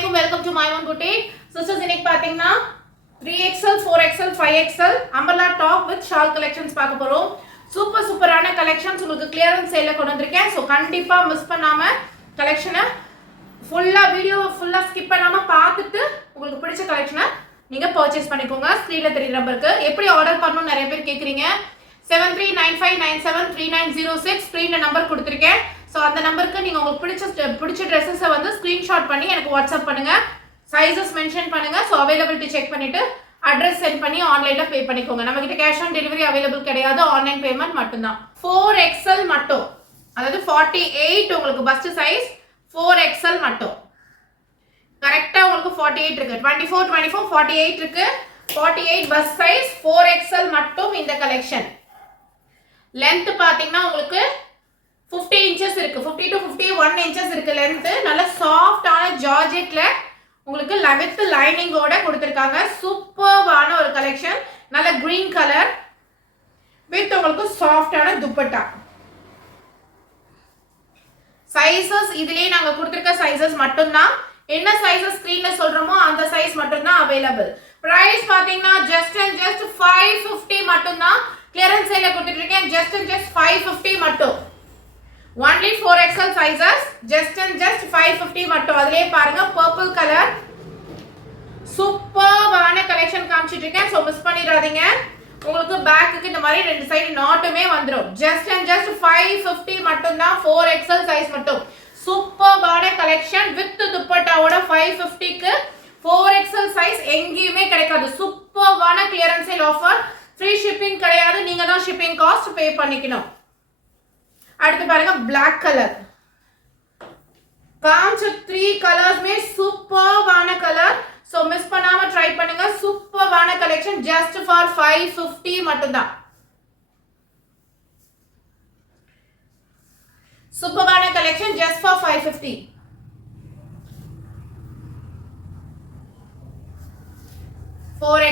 Assalamualaikum, welcome to my own boutique. Sisters, இன்னைக்கு பாத்தீங்கன்னா 3XL, 4XL, 5XL umbrella top with shawl collections பார்க்க போறோம். சூப்பரான கலெக்ஷன்ஸ் உங்களுக்கு கிளியரன்ஸ் சேல்ல கொண்டு வந்திருக்கேன். சோ கண்டிப்பா மிஸ் பண்ணாம கலெக்ஷனை வீடியோ ஃபுல்லா ஸ்கிப் பண்ணாம பார்த்துட்டு உங்களுக்கு பிடிச்ச கலெக்ஷனை நீங்க பர்ச்சேஸ் பண்ணிக்கோங்க. ஸ்கிரீன்ல தெரியற நம்பருக்கு எப்படி ஆர்டர் பண்ணனும் நிறைய பேர் கேக்குறீங்க. 7395973906 ஸ்கிரீன்ல நம்பர் கொடுத்திருக்கேன். சோ அந்த நம்பருக்கு நீங்க உங்களுக்கு பிடிச்ச Dresses வந்து ஸ்கிரீன்ஷாட் பண்ணி எனக்கு வாட்ஸ்அப் பண்ணுங்க. சைஸஸ் மென்ஷன் பண்ணுங்க. சோ அவேலபிலிட்டி செக் பண்ணிட்டு அட்ரஸ் சென்ட் பண்ணி ஆன்லைன்ல பே பண்ணிக்கோங்க. நம்ம கிட்ட கேஷ் ஆன் டெலிவரி அவேலபிள் கிடையாது. ஆன்லைன் பேமெண்ட் மட்டும் தான். 4XL மட்டும். அதாவது 48 உங்களுக்கு பஸ்ட் சைஸ் 4XL மட்டும். கரெக்ட்டா உங்களுக்கு 48 இருக்கு. 24 24 48 இருக்கு. 48 பஸ் சைஸ் 4XL மட்டும் இந்த கலெக்ஷன். லெந்த் பாத்தீங்கன்னா உங்களுக்கு 50 inches இருக்கு. 50 to 51 inches இருக்கு லெந்த். நல்ல சாஃப்ட்டான ஜார்ஜெட்ல உங்களுக்கு வித் லைனிங்கோட கொடுத்திருக்காங்க. சூப்பர்வான ஒரு கலெக்ஷன். நல்ல கிரீன் கலர் வித் உங்களுக்கு சாஃப்ட்டான துப்பட்டா. சைஸஸ் இதுலயே நாங்க கொடுத்திருக்க சைஸஸ் மட்டும் தான். என்ன சைஸஸ் ஸ்கிரீன்ல சொல்றோமோ அந்த சைஸ் மட்டும் தான் அவேலபிள். பிரைஸ் பாத்தீங்கன்னா just 550 மட்டும் தான். கிளியரன்ஸ் சேல்ல கொடுத்துட்டு இருக்கேன். just 550 மட்டும். only 4XL sizes just 550 மட்டும். அதிலே பாருங்க பர்பிள் கலர் சூப்பர்வான கலெக்ஷன் காமிச்சிட்டு இருக்கேன். சோ மிஸ் பண்ணிராதீங்க. உங்களுக்கு பேக்குக்கு இந்த மாதிரி ரெண்டு சைடு நாட்டுமே வந்துரும். just 550 மட்டும் தான். 4XL சைஸ் மட்டும். சூப்பர்வான கலெக்ஷன் வித் துப்பட்டாவோட 550 க்கு 4XL சைஸ் எங்கேயுமே கிடைக்காது. சூப்பர்வான clearance sale offer. Free shipping கிடையாது. நீங்க தான் ஷிப்பிங் காஸ்ட் பே பண்ணிக்கணும். அடுத்து பாருங்க Black கலர். காமிச்ச 3 கலர்ஸ்மே சூப்பர்வான கலர். சோ மிஸ் பண்ணாம ட்ரை பண்ணுங்க. சூப்பர்வான கலெக்ஷன் just for 550 மட்டும் தான். சூப்பர்வான கலெக்ஷன் just for 550.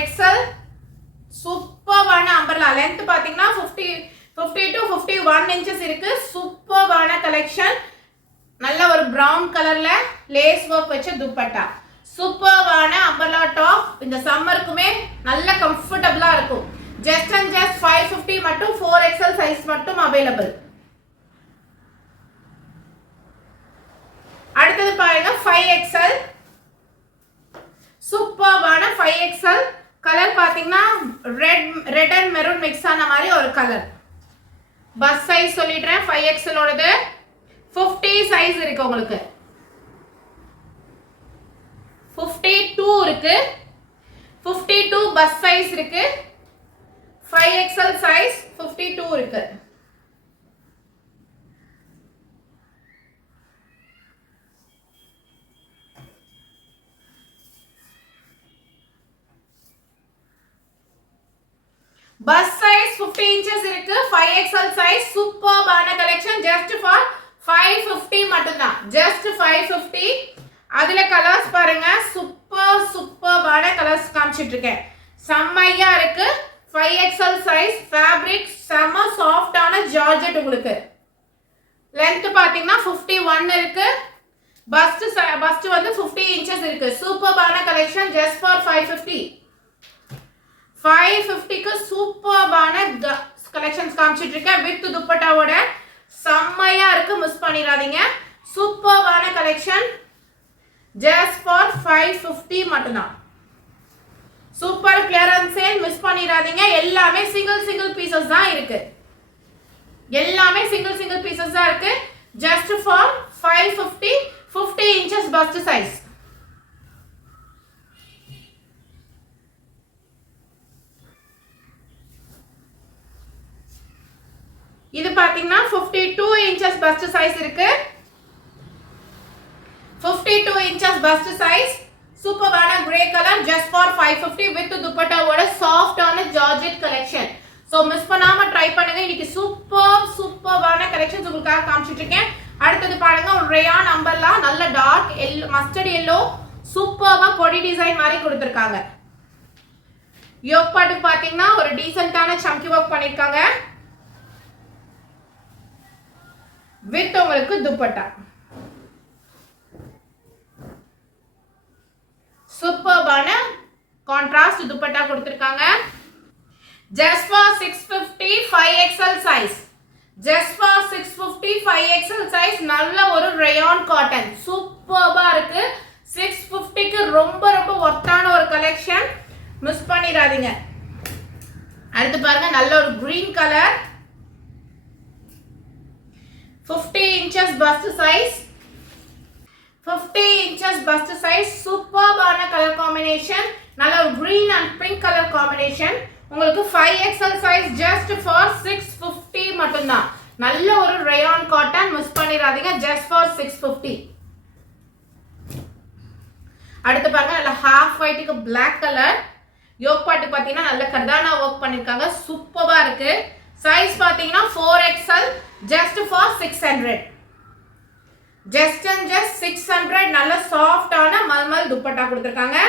XL சூப்பர்வான அம்பர்லா. லெந்த் பாத்தீங்கன்னா 50 to 51 inches இருக்கு. சூப்பர்வான கலெக்ஷன். நல்ல ஒரு பிரவுன் கலர்ல லேஸ் வர்க் வச்ச துப்பட்டா. சூப்பர்வான umbrella top. இந்த சம்மருக்குமே நல்ல கம்ஃபர்ட்டபிளா இருக்கும். just 550 மட்டும். 4XL சைஸ் மட்டும் அவேலபிள். அடுத்தது பாருங்க 5XL. சூப்பர்வான 5XL கலர் பாத்தீங்கன்னா ரெட் அண்ட் மெரூன் மிக்ஸ் ஆன மாதிரி ஒரு கலர். பஸ் சைஸ் சொல்லிடுறேன். 5XL ஓடது 50 சைஸ் இருக்கு உங்களுக்கு. 52 இருக்கு. 52 பஸ் சைஸ் இருக்கு. 5XL சைஸ் 52 இருக்கு. பஸ் சைஸ் 50 inches இருக்கு. 5XL சைஸ் சூப்பர்பான கலெக்ஷன். just for 550 மட்டும் தான். just 550. அதுல கலர்ஸ் பாருங்க. சூப்பர்பான கலர்ஸ் காமிச்சிட்டு இருக்கேன். செம்மையா இருக்கு. 5XL சைஸ் ஃபேப்ரிக் செம சாஃப்ட்டான ஜார்ஜெட் உங்களுக்கு. லெந்த் பாத்தீங்கன்னா 51 இருக்கு. பஸ்ட் வந்து 50 inches இருக்கு. சூப்பர்பான கலெக்ஷன் just for 550. 550 க்கு சூப்பர்பான கலெக்ஷன்ஸ் காமிச்சிட்டு இருக்கேன். வித் துப்பட்டாவோட செம்மையா இருக்கு. மிஸ் பண்ணிராதீங்க. சூப்பர்பான கலெக்ஷன் just for 550 மட்டும் தான். Super clearance sale. மிஸ் பண்ணிராதீங்க. எல்லாமே சிங்கிள் பீசஸ் தான் இருக்கு. எல்லாமே சிங்கிள் பீசஸ் தான் இருக்கு. just for 550. 50 inches bust size. இது பாத்தீங்கன்னா 52 inches bust size இருக்கு. 52 inches bust size. சூப்பரான grey colour just for 550 with துப்பட்டாவோட சாஃப்ட்டான ஜார்ஜெட் கலெக்ஷன். சோ மிஸ் பண்ணாம ட்ரை பண்ணுங்க. இன்னைக்கு சூப்பரான கலெக்ஷன்ஸ் உங்களுக்காக காமிச்சிட்டு இருக்கேன். அடுத்து பாருங்க ஒரு ரேயான் அம்பர்லா. நல்ல டார்க் மஸ்டர்ட் yellow சூப்பரா கொடி டிசைன் மாதிரி கொடுத்திருக்காங்க. யோக் பார்ட் பாத்தீங்கன்னா ஒரு டீசன்ட்டான சம்கி வர்க் பண்ணிருக்காங்க. வித் உங்களுக்கு துப்பட்டா. கொடுத்திருக்காங்க. just for 650 5XL size. just for 650 5XL size. நல்ல ஒரு rayon cotton சூப்பர்பா இருக்கு. 650 க்கு ரொம்ப ரொம்ப ஒர்த்தான ஒரு கலெக்ஷன், மிஸ் பண்ணிடாதீங்க. அடுத்து பாருங்க நல்ல ஒரு green color, 50 inches bust size. 50 inches bust size, சூப்பர்பான கலர் காம்பினேஷன், நல்ல ஒரு green and pink color combination. உங்களுக்கு 5XL size just for 650 மட்டும்தான். நல்ல ஒரு rayon cotton, மிஸ் பண்ணிடாதீங்க. just for 650. அடுத்து பாருங்க நல்ல half white க்கு black color, யோக் பாட்டு பாத்தீங்கன்னா நல்ல கர்தானா வர்க் பண்ணிருக்காங்க, சூப்பரா இருக்கு. சைஸ் பாத்தீங்கன்னா 4XL just for 600. just and just 600. நல்ல சாஃப்ட்டான மல்மல் துப்பட்டா கொடுத்திருக்காங்க.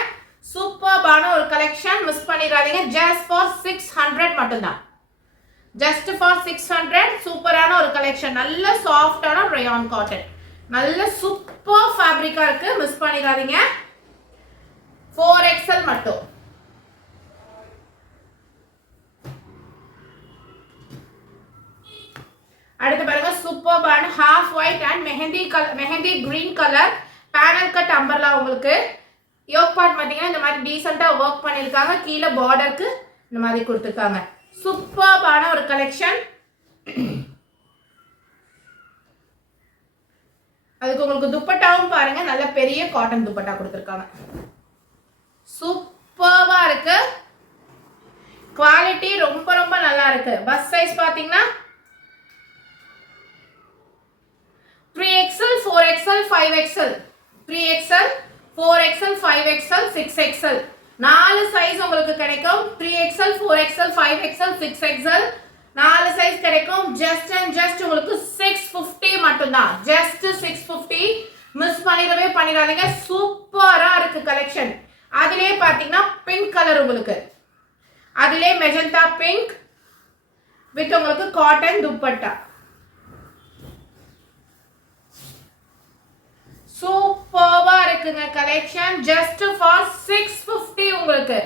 சூப்பர்பான ஒரு கலெக்ஷன், மிஸ் பண்ணிடாதீங்க. just for 600 மட்டும்தான். just for 600. சூப்பரான ஒரு கலெக்ஷன், நல்ல சாஃப்ட்டான rayon cotton, நல்ல சூப்பர் ஃபேப்ரிக்கா இருக்கு, மிஸ் பண்ணிடாதீங்க. 4XL மட்டும். அடுத்து பாருங்க சூப்பர்பான half white and mehndi green color panel cut umbrella. உங்களுக்கு யோக் பார்ட் பாத்தீங்கன்னா இந்த மாதிரி டீசென்ட்டா வர்க் பண்ணிருக்காங்க, கீழ பார்டருக்கு இந்த மாதிரி கொடுத்திருக்காங்க. சூப்பர்பான ஒரு கலெக்ஷன். அதுக்கு உங்களுக்கு துப்பட்டாவும் பாருங்க நல்ல பெரிய காட்டன் துப்பட்டா கொடுத்திருக்காங்க, சூப்பர்பா இருக்கு. குவாலிட்டி ரொம்ப ரொம்ப நல்லா இருக்கு. பஸ் சைஸ் பாத்தீங்கன்னா 3XL 4XL 5XL, 3XL 4XL 5XL 6XL, 4 size உங்களுக்கு கிடைக்கும். 3XL 4XL 5XL 6XL 4 size கிடைக்கும். just and just உங்களுக்கு 650 மட்டும்தான். just 650, மிஸ் பண்ணிடவே பண்ணிடாதீங்க. சூப்பரா இருக்கு கலெக்ஷன். அதிலே பாத்தீங்கன்னா பிங்க் கலர், உங்களுக்கு அதிலே மெஜந்தா பிங்க் வித் உங்களுக்கு காட்டன் துப்பட்டா, சூப்பர்வா இருக்குங்க கலெக்ஷன். just for 650 உங்களுக்கு,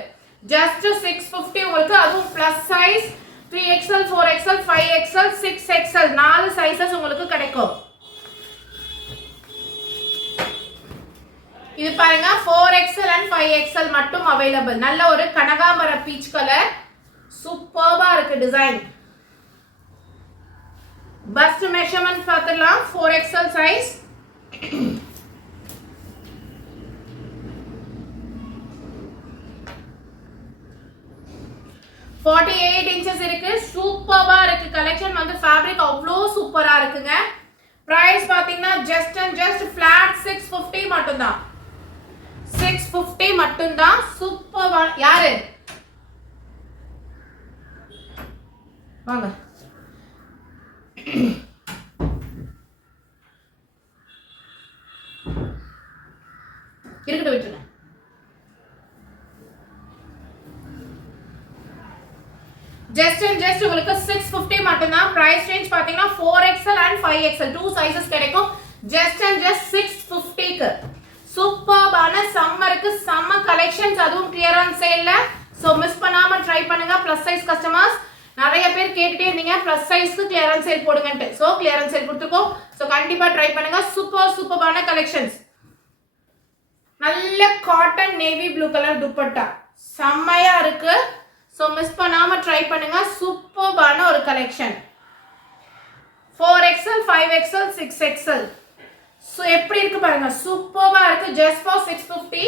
just 650 உங்களுக்கு. அதுவும் plus size 3XL 4XL 5XL 6XL 4 sizes உங்களுக்கு கிடைக்கும். இது பாருங்க 4XL and 5XL மட்டும் அவைலபிள். நல்ல ஒரு கனகாம்பர பீச் கலர், சூப்பர்வா இருக்கு டிசைன். பஸ்ட் மெஷர்மென்ட் பார்த்துடலாம். 4XL சைஸ், 48 inches இருக்கு. சூப்பர்பா இருக்கு கலெக்ஷன். வந்து ஃபேப்ரிக் அவ்வளோ சூப்பரா இருக்குங்க. பிரைஸ் பாத்தீங்கன்னா just and just flat 650 மட்டும்தான். 650 மட்டும்தான். சூப்பர்பா. யாரு வாங்க, இருக்கட்டும் விட்டுருங்க. just and just உங்களுக்கு 650 மட்டும்தான். பிரைஸ் ரேஞ்ச் பாத்தீங்கன்னா 4XL and 5XL 2 சைஸஸ் கிடைக்கும். just and just 650 க்கு சூப்பர்பான சம்மருக்கு செம்ம கலெக்ஷன்ஸ், அதுவும் கிளியரன்ஸ் சேல்ல. சோ மிஸ் பண்ணாம ட்ரை பண்ணுங்க. பிளஸ் சைஸ் கஸ்டமர்ஸ் நிறைய பேர் கேட்டுட்டே இருந்தீங்க பிளஸ் சைஸ்க்கு கிளியரன்ஸ் சேல் போடுங்கன்ட்டு. சோ கிளியரன்ஸ் சேல் கொடுத்துருக்கோம். சோ கண்டிப்பா ட்ரை பண்ணுங்க. சூப்பர்பான கலெக்ஷன்ஸ். நல்ல cotton navy blue colour dupatta செம்மையா இருக்கு. சோ மிஸ் பண்ணாம ட்ரை பண்ணுங்க. சூப்பர்பான ஒரு collection. 4XL 5XL 6XL. So எப்படி இருக்கு பாருங்க, சூப்பர்பா இருக்கு. just for 650.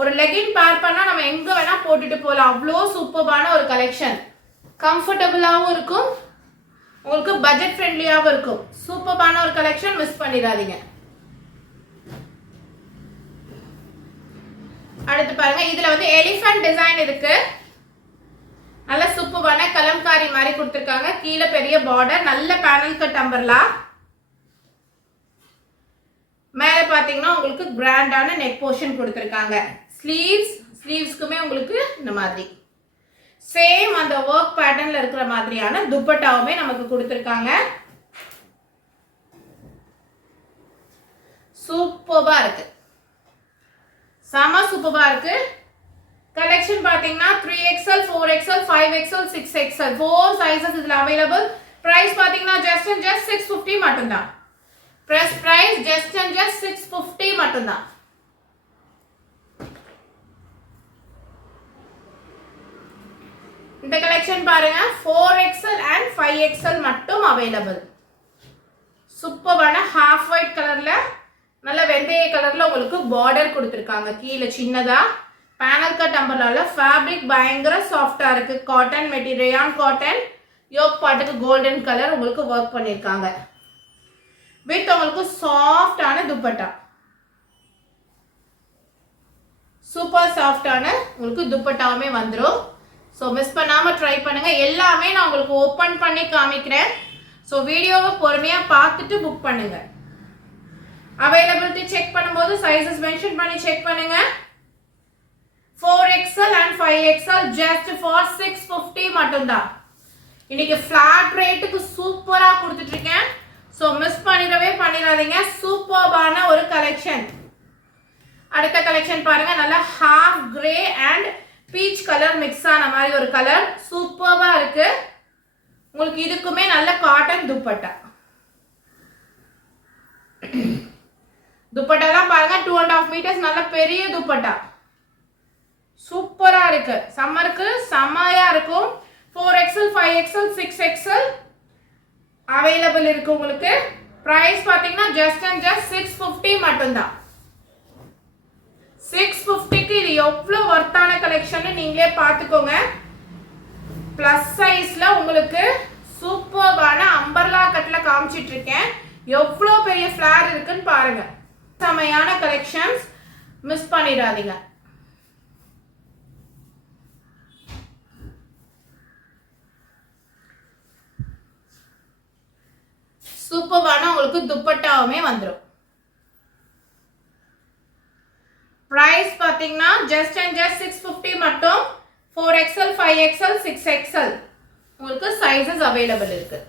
ஒரு லெகின் பேர் பண்ணா நம்ம எங்க வேணா போட்டுட்டு போலாம். அவ்வளோ சூப்பர்பான ஒரு கலெக்ஷன். கம்ஃபர்டபுளாவும் இருக்கும், உங்களுக்கு பட்ஜெட் ஃப்ரெண்ட்லியாவும் இருக்கும். சூப்பர்பான ஒரு கலெக்ஷன், மிஸ் பண்ணிடாதீங்க. அடுத்து பாருங்க, இதுல வந்து எலிஃபண்ட் டிசைன் இருக்கு. நல்ல சூப்பரான கலம்காரி மாதிரி கொடுத்திருக்காங்க. கீழ பெரிய பார்டர், நல்ல பேனல் கட் அம்பர்லா. மேல பாத்தீங்கன்னா உங்களுக்கு கிராண்டான நெக் போர்ஷன் கொடுத்திருக்காங்க. ஸ்லீவ்ஸ்க்குமே உங்களுக்கு இந்த மாதிரி சேம் அந்த வர்க் பேட்டர்ன்ல இருக்கிற மாதிரியான துப்பட்டாவுமே நமக்கு கொடுத்திருக்காங்க. சூப்பரா இருக்கு, செம சூப்பரா இருக்கு. கலெக்ஷன் பாத்தீங்கன்னா 3XL 4XL 5XL 6XL 4 sizes இதுல available. price பாத்தீங்கன்னா just and just 650 மட்டும்தான். price just and just 650 மட்டும்தான். இந்த கலெக்ஷன் பாருங்க 4XL and 5XL மட்டும் available. சூப்பரான half white கலர்ல நல்ல வெந்தய கலர்ல உங்களுக்கு பார்டர் கொடுத்திருக்காங்க. கீழ சின்னதா panel cut umbrella fabric பயங்கர சாஃப்ட்டா இருக்கு. Cotton material rayon cotton yoke பார்ட்டுக்கு கோல்டன் கலர் உங்களுக்கு வர்க் பண்ணிருக்காங்க. வித் உங்களுக்கு சாஃப்ட்டான துப்பட்டா. சூப்பர் சாஃப்ட்டான உங்களுக்கு துப்பட்டாவுமே வந்துரும். சோ மிஸ் பண்ணாம ட்ரை பண்ணுங்க. எல்லாமே நான் உங்களுக்கு ஓபன் பண்ணி காமிக்கிறேன். சோ வீடியோவை பொறுமையா பார்த்துட்டு புக் பண்ணுங்க. அவைலபிலிட்டி செக் பண்ணும்போது சைஸஸ் மென்ஷன் பண்ணி செக் பண்ணுங்க. 4XL and 5XL just for 650 மட்டும்தான். இன்னைக்கு ஃபிளாட் ரேட்டுக்கு சூப்பரா கொடுத்துட்டு இருக்கேன். சோ மிஸ் பண்ணிடாதீங்க. சூப்பர்பான ஒரு கலெக்ஷன். அடுத்த கலெக்ஷன் பாருங்க. நல்ல half grey and peach colour mix ஆன மாதிரி ஒரு கலர் சூப்பர்வா இருக்கு. உங்களுக்கு இதுக்குமே நல்ல காட்டன் துப்பட்டா. துப்பட்டாலாம் பாருங்க 2.5 மீட்டர்ஸ் நல்ல பெரிய துப்பட்டா. சூப்பரா இருக்கு. சம்மருக்கு செமையா இருக்கும். 4XL 5XL 6XL அவைலபிள் இருக்கு உங்களுக்கு. பிரைஸ் பாத்தீங்கன்னா just and just 650 மட்டும்தான். 650க்கு இது எவ்வளவு வர்த்தான கலெக்ஷன் நீங்களே பாத்துக்கோங்க. பிளஸ் சைஸ்ல உங்களுக்கு சூப்பர்பான அம்பர்லா கட்ல காமிச்சிட்டு இருக்கேன். எவ்வளவு பெரிய ஃபிளார் இருக்குன்னு பாருங்க. செமையான கலெக்ஷன்ஸ் மிஸ் பண்ணிடாதீங்க. சூப்பர்பான உங்களுக்கு துப்பட்டாவுமே வந்துரும். பிரைஸ் பாத்தீங்கன்னா just and just 650 மட்டும். 4XL 5XL 6XL உங்களுக்கு சைஸஸ் அவைலபிள் இருக்கு.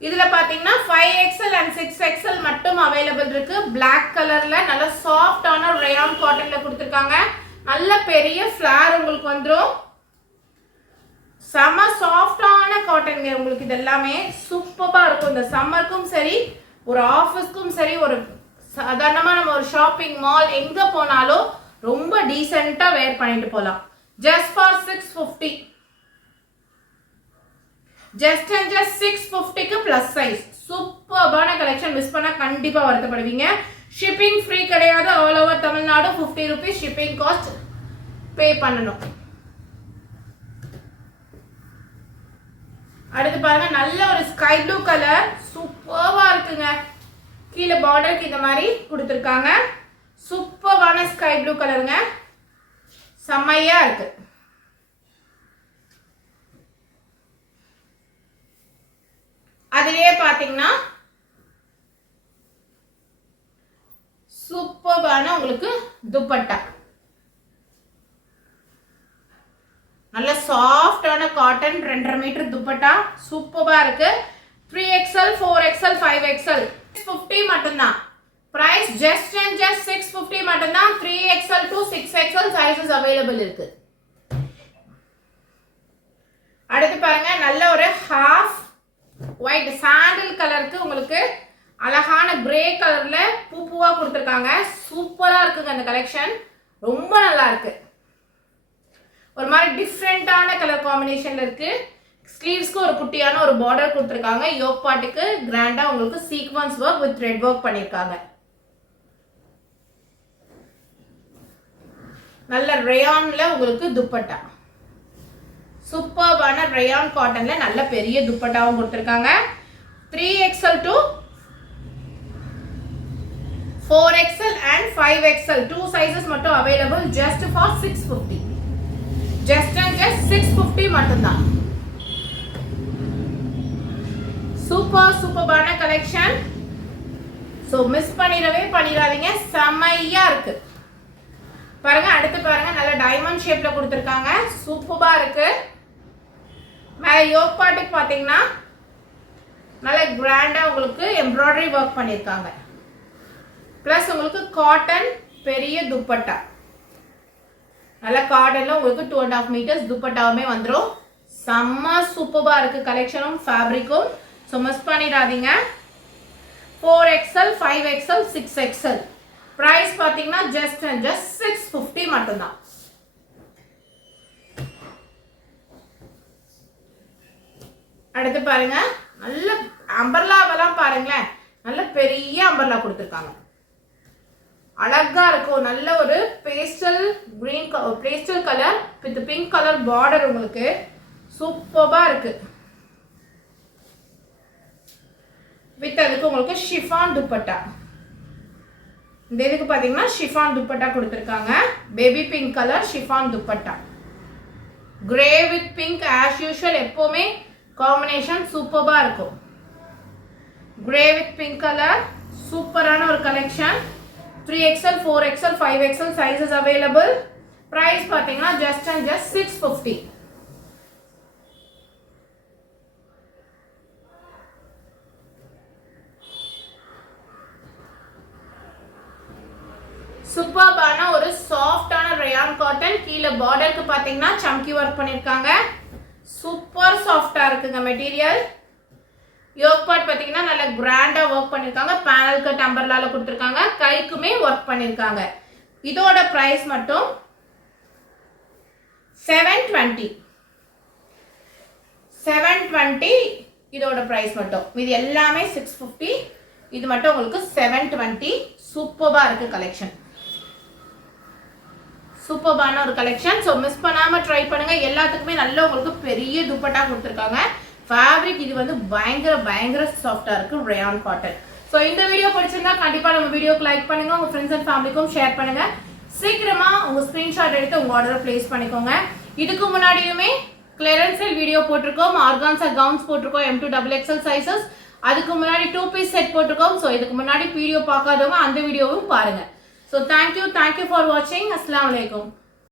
இதுல பாத்தீங்கன்னா 5XL and 6XL மட்டும் அவைலபிள் இருக்கு. Black கலர்ல நல்ல சாஃப்ட்டான rayon காட்டன்ல கொடுத்திருக்காங்க. நல்ல பெரிய ஃபிளார் உங்களுக்கு வந்துரும். செம சாஃப்ட்டான காட்டன்ங்க உங்களுக்கு. இது எல்லாமே சூப்பரா இருக்கும். இந்த சம்மருக்கும் சரி ஒரு ஆஃபீஸ்க்கும் சரி ஒரு சாதாரணமா நம்ம ஒரு ஷாப்பிங் மால் எங்க போனாலும் ரொம்ப டீசென்ட்டா வேர் பண்ணிட்டு போலாம். just for 650. just and just 650க்கு பிளஸ் சைஸ். சூப்பர்பான கலெக்ஷன். மிஸ் பண்ணா கண்டிப்பா வருத்தப்படுவீங்க. ஷிப்பிங் ஃப்ரீ கிடையாது. All over Tamil Nadu 50 rupees shipping cost pay பண்ணணும். அடுத்து பாருங்க நல்ல ஒரு ஸ்கை ப்ளூ கலர் சூப்பர்வா இருக்குங்க. கீழே பார்டருக்கு இந்த மாதிரி கொடுத்திருக்காங்க. சூப்பர்வான ஸ்கை ப்ளூ கலருங்க. செம்மையா இருக்கு. அதுலயே பாத்தீங்கன்னா சூப்பர்வான உங்களுக்கு துப்பட்டா. நல்ல சாஃப்ட்டான காட்டன் 2.5 மீட்டர் துப்பட்டா சூப்பரா இருக்கு. 3XL 4XL 5XL 650 மட்டும்தான். பிரைஸ் just and just 650 மட்டும்தான். 3XL to 6XL sizes available இருக்கு. அடுத்து பாருங்க நல்ல ஒரு ஹாஃப் ஒயிட் சாண்டல் கலருக்கு உங்களுக்கு அழகான கிரே கலர்ல பூவா கொடுத்திருக்காங்க. சூப்பரா இருக்குங்க அந்த கலெக்ஷன். ரொம்ப நல்லா இருக்கு. ஒரு மாதிரி டிஃப்ரெண்டான கலர் காம்பினேஷன்ல இருக்கு. ஸ்லீவ்ஸ்க்கு ஒரு குட்டியான ஒரு பார்டர் கொடுத்திருக்காங்க. யோக் பார்ட்டுக்கு கிராண்டா உங்களுக்கு sequence work with thread work பண்ணிருக்காங்க. நல்ல ரேயான்ல உங்களுக்கு துப்பட்டா. சூப்பர்வான ரேயான் காட்டன்ல நல்ல பெரிய துப்பட்டாவும் கொடுத்திருக்காங்க. 3XL to 4XL and 5XL 2 sizes மட்டும் available just for 650. just and just 650 மட்டும்தான். சூப்பர்பான கலெக்ஷன். சோ மிஸ் பண்ணிடாதீங்க. செமையா இருக்கு. பாருங்க அடுத்து பாருங்க நல்ல டைமண்ட் ஷேப்ல கொடுத்திருக்காங்க. சூப்பரா இருக்கு. மேல யோக் பார்ட்டுக்கு பாத்தீங்கன்னா நல்ல கிராண்டாக உங்களுக்கு எம்ப்ராய்டரி ஒர்க் பண்ணியிருக்காங்க. ப்ளஸ் உங்களுக்கு காட்டன் பெரிய துப்பட்டா, நல்ல காட்டனில் உங்களுக்கு 2.5 மீட்டர்ஸ் துப்பட்டாவுமே வந்துடும். செம்ம சூப்பராக இருக்குது கலெக்ஷனும் ஃபேப்ரிக்கும். ஸோ மிஸ் பண்ணிடாதீங்க. 4XL 5XL 6XL ப்ரைஸ் பார்த்தீங்கன்னா ஜஸ்ட் 650 மட்டும்தான். அடுத்து பாருங்க, நல்ல அம்பர்லாவெல்லாம் பாருங்களேன், நல்ல பெரிய அம்பர்லா கொடுத்துருக்காங்க. அழகா இருக்கும். நல்ல ஒரு pastel green pastel colour with pink colour border உங்களுக்கு சூப்பரா இருக்கு. வித் அதுக்கு உங்களுக்கு ஷிஃபான் துப்பட்டா. இந்த இதுக்கு பாத்தீங்கன்னா ஷிஃபான் துப்பட்டா கொடுத்துருக்காங்க. Baby pink colour chiffon dupatta. Grey with pink as usual எப்பவுமே காம்பினேஷன் சூப்பரா இருக்கும். கிரே வித் பிங்க் கலர் சூப்பரான ஒரு collection. 3XL 4XL 5XL sizes available. Price பார்த்தீங்கன்னா ஜஸ்ட் 650. சூப்பர்பான ஒரு சாஃப்டான ரயான் காட்டன். கீழே பார்டருக்கு பார்த்தீங்கன்னா சம்கி ஒர்க் பண்ணியிருக்காங்க. சூப்பர் சாஃப்டா இருக்குங்க மெட்டீரியல். யோக் பார்ட் பார்த்தீங்கன்னா நல்ல கிராண்டா ஒர்க் பண்ணியிருக்காங்க. பேனல் கட் அம்பர்லால கொடுத்துருக்காங்க. கைக்குமே ஒர்க் பண்ணியிருக்காங்க. இதோட பிரைஸ் மட்டும் 720. இதோட பிரைஸ் மட்டும். இது எல்லாமே 650. இது மட்டும் உங்களுக்கு 720. சூப்பரா இருக்கு கலெக்ஷன். சூப்பர்பான ஒரு கலெக்ஷன். ஸோ மிஸ் பண்ணாம ட்ரை பண்ணுங்க. எல்லாத்துக்குமே நல்ல உங்களுக்கு பெரிய துப்பட்டா கொடுத்துருக்காங்க. ஃபேப்ரிக் இது வந்து பயங்கர சாஃப்டா இருக்கு ரயான் காட்டன். ஸோ இந்த வீடியோ பிடிச்சிருந்தா கண்டிப்பா நம்ம வீடியோக்கு லைக் பண்ணுங்க, உங்க ஃப்ரெண்ட்ஸ் அண்ட் ஃபேமிலிக்கும் ஷேர் பண்ணுங்க. சீக்கிரமா உங்க ஸ்கிரீன்ஷாட் எடுத்து உங்க ஆர்டர் பிளேஸ் பண்ணிக்கோங்க. இதுக்கு முன்னாடியுமே கிளியரன்ஸ் சேல் வீடியோ போட்டிருக்கோம், ஆர்கான்சா கவுன்ஸ் போட்டிருக்கோம், M2 XXL சைசஸ். அதுக்கு முன்னாடி 2 பீஸ் செட் போட்டிருக்கோம். ஸோ இதுக்கு முன்னாடி வீடியோ பார்க்காதவங்க அந்த வீடியோவும் பாருங்க. So thank you for watching. Assalamu alaikum.